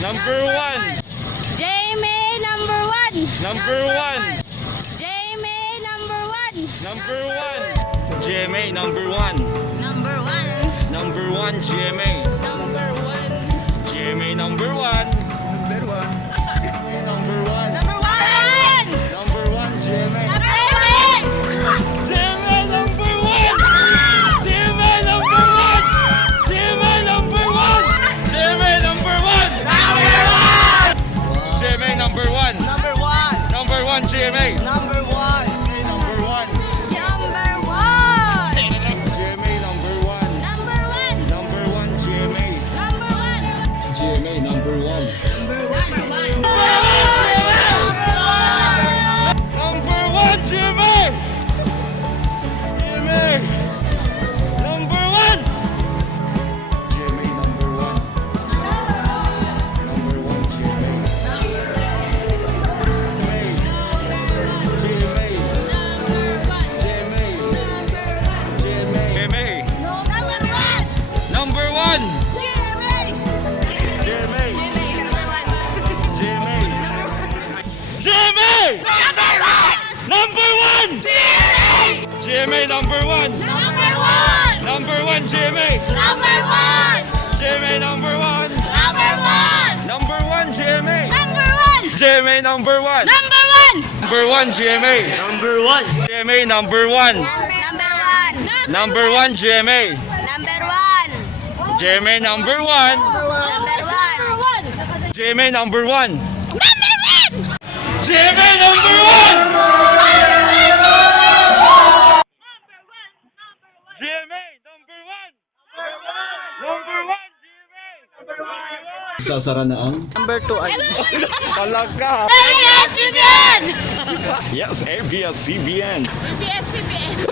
Number one. Jamie number one. Number one. Jamie number one. Number one. GMA number one. Number one. Number one GMA. Number one. GMA number one. Number one. Number one. Number one. Number one GMA. Number one. GMA number one. GMA number one. GMA number one. GMA number one. GMA number one. Number one. Number one GMA. Number one. Number one. Number one. GMA number one. Number one. Number one GMA. Number one. GMA number one. Number one. Number one GMA. GMA. Number one. GMA number one. Number one GMA. GMA. GMA. GMA. Number one. GMA. GMA. GMA. Number one. GMA number one. Number one GMA. GMA number one. Number one GMA. GMA number one. Number one GMA. Number one. GMA number one. Number one GMA. GMA number one. GMA number one. GMA number one. GMA number one. Number one GMA. Sasara na ang Number two. talaga. ABS-CBN! Yes, ABS-CBN. ABS-CBN!